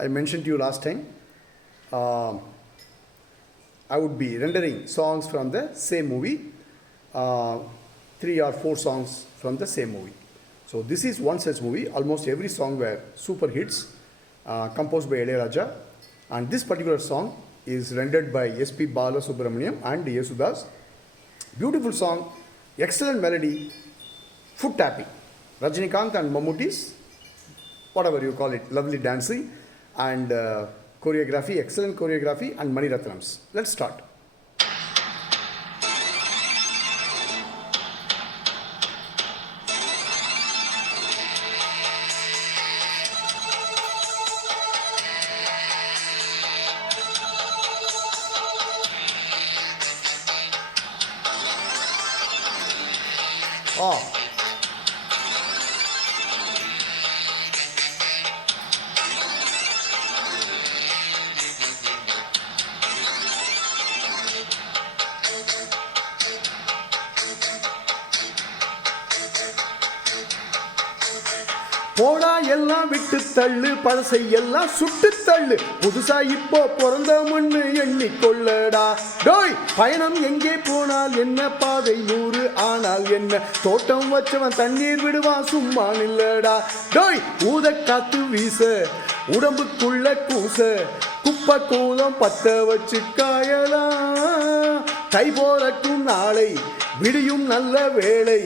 I mentioned to you last time, I would be rendering songs from the same movie, 3 or 4 songs from the same movie. So this is one such movie. Almost every song were super hits, composed by Ilayaraja, and this particular song is rendered by S.P. Balasubramaniam and Yesudas. Beautiful song, excellent melody, foot tapping. Rajinikanth and Mammootty's, whatever you call it, lovely dancing and choreography, excellent choreography, and Mani Ratnam's. Let's start. Oh. போடா எல்லாம் விட்டு தள்ளு, பழசை எல்லாம் சுட்டு தள்ளு, புதுசா இப்போ பிறந்த மண்ணு எண்ணிக்கொள்ளடா. டோய் பயணம் எங்கே போனால் என்ன, பாதை 100 ஆனால் என்ன, தோட்டம் வச்சவன் தண்ணீர் விடுவான் சும்மா நில்லடா. டோய் ஊத காத்து வீச, உடம்புக்குள்ள கூச, குப்பை கூலம் பத்த வச்சு காயலாம். கை போறக்கும் நாளை விடியும் நல்ல வேளை,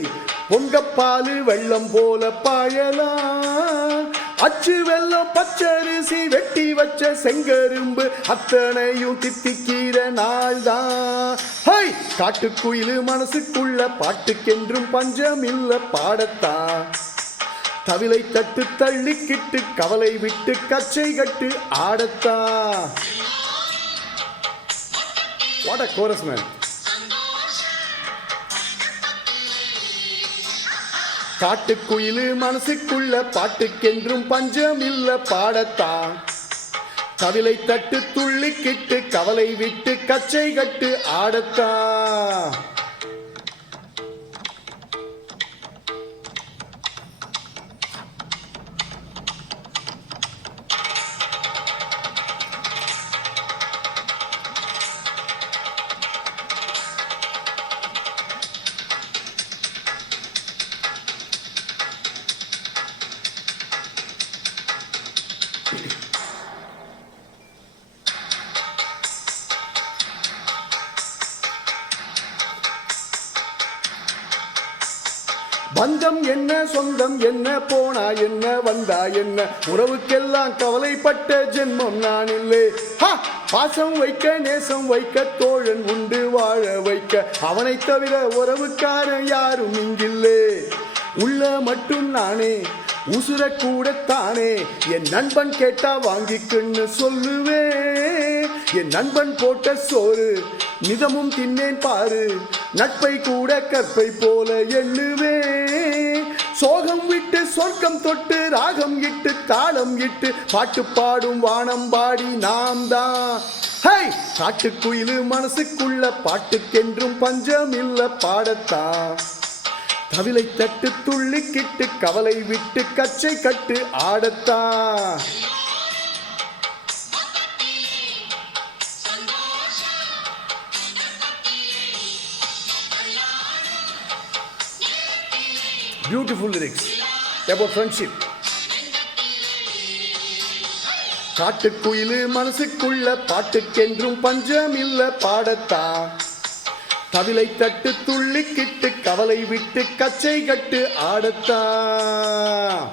பொங்கப்பாலு வெள்ளம் போல பாயலாம். அச்சு வெள்ளம் பச்சரிசி வெட்டி வச்ச செங்கரும்பு அத்தனையும் தித்திக்கிற நாள் தான். ஹை காட்டுக்குயிலு மனசுக்குள்ள பாட்டுக்கென்றும் பஞ்சம் இல்ல பாடத்தான். தவிலை தட்டு தள்ளிக்கிட்டு கவலை விட்டு கச்சை கட்டு ஆடத்தான். What a chorus, man. காட்டுக்குயிலு மனசுக்குள்ள பாட்டுக்கென்றும் பஞ்சம் இல்ல பாடத்தான். தவிலை தட்டு துள்ளிக்கிட்டு கவலை விட்டு கச்சை கட்டு ஆடத்தான். பந்தம் என்ன சொந்தம் என்ன, போனா என்ன வந்தா என்ன, உறவுக்கெல்லாம் கவலைப்பட்ட ஜென்மம் நான் இல்லை. பாசம் வைக்க நேசம் வைக்க தோழன் உண்டு வாழ வைக்க, அவனை தவிர உறவுக்காரன் யாரும் இங்கில்லே. உள்ள மட்டும் நானே உசுர கூடத்தானே, என் நண்பன் கேட்டா வாங்கிக்குன்னு சொல்லுவேன். என் நண்பன் போட்ட சோறு நிதமும் தின்னேன் பாரு, நட்பை கூட கற்பை போல எண்ணுவேன். சோகம் விட்டு சொர்க்கம் தொட்டு ராகம் இட்டு தாளம் இட்டு பாட்டு பாடும் வானம் பாடி நாம் தான். ஹை காட்டுக்குயிலு மனசுக்குள்ள பாட்டுக்கென்றும் பஞ்சம் இல்ல பாடத்தான். தவிலை தட்டு துள்ளிக்கிட்டு கவலை விட்டு கச்சை கட்டு ஆடத்தான். Beautiful lyrics about friendship. காட்டுக்குயிலு மனசுக்குள்ள பாட்டுக்கென்றும் பஞ்சம் இல்ல பாடத்தான். தவிலை தட்டு துள்ளிக்கிட்டு கவலை விட்டு கச்சை கட்டு ஆடத்தான்.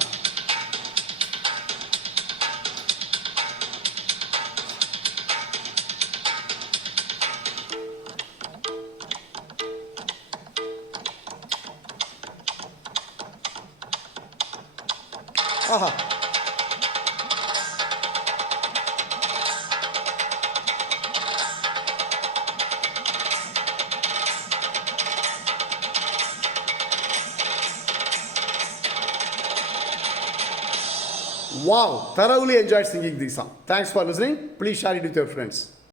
ஆஹா Wow, thoroughly enjoyed singing this song. Thanks for listening. Please share it with your friends.